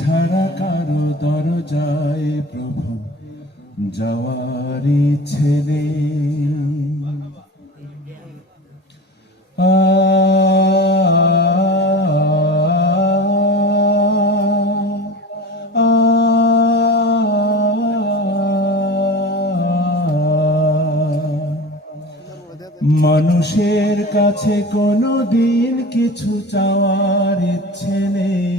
ছাড়া কারো দরজায় প্রভু যাওয়ার ইচ্ছে নেই। মানুষের কাছে কোনো দিন কিছু চাওয়ার ইচ্ছে নেই,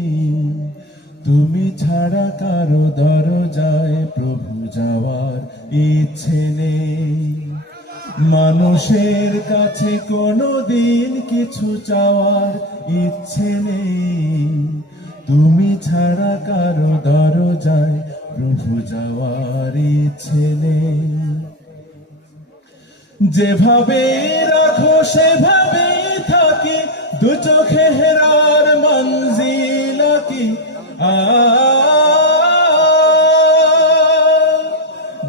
তুমি ছাড়া কারো দরজায় প্রভু যাওয়ার ইচ্ছে নেই। মানুষের কাছে কোনো দিন কিছু চাওয়ার ইচ্ছে নেই, তুমি ছাড়া কারো দরজায় প্রভু যাওয়ার ইচ্ছে নেই। যেভাবে রাখো সেভাবেই থাকি, দু চোখে হেরার মঞ্জিল কি।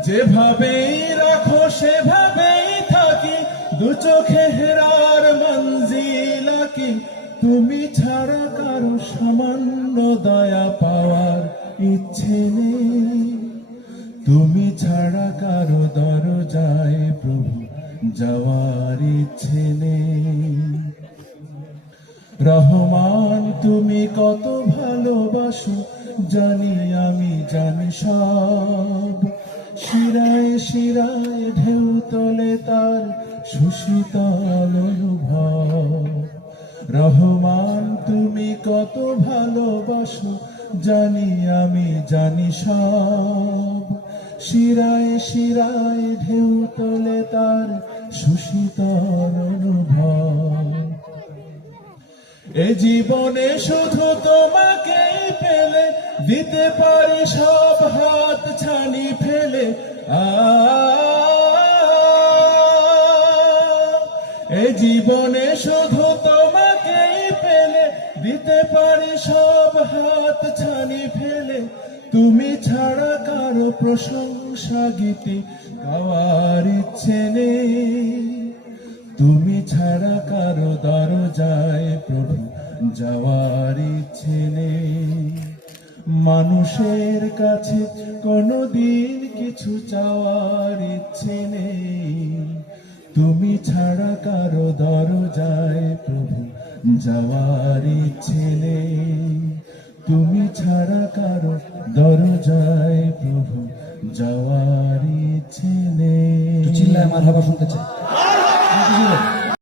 যেভাবে রাখো সেভাবেই থাকি, দু চোখে হেরার মঞ্জিল কি। তুমি ছাড়া কারো সামান্য দয়া পাওয়ার ইচ্ছে নেই, তুমি ছাড়া কারো দরজায় প্রভু যাওয়ার ইচ্ছে নেই। রহমান তুমি কত ভালোবাসো জানি আমি, জানি সব। শিরায় শিরায় ঢেউ তোলে তার সুশীতল অনুভব। রহমান তুমি কত ভালোবাসো জানি আমি, জানি সব। শিরায় শিরায় ঢেউ তোলে তার সুশীতল অনুভব। এ জীবনে শুধু তোমাকেই পেলে দিতে পারি সব হাত ছানি ফেলে। এ জীবনে শুধু তোমাকেই পেলে দিতে পারি সব হাত ছানি ফেলে। তুমি ছাড়া কারো প্রশংসা গীতি গাওয়ার ইচ্ছে নেই, তুমি ছাড়া কারো দরজায় প্রভু যাওয়ার ইচ্ছে নেই। মানুষের কাছে কোনো দিন কিছু চাওয়ার ইচ্ছে নেই, তুমি ছাড়া কারো দরজায় প্রভু যাওয়ার ইচ্ছে নেই, তুমি ছাড়া কারো দরজায় প্রভু যাওয়ার ইচ্ছে নেই। চিল্লায় মারহাবা শুনতে চাই।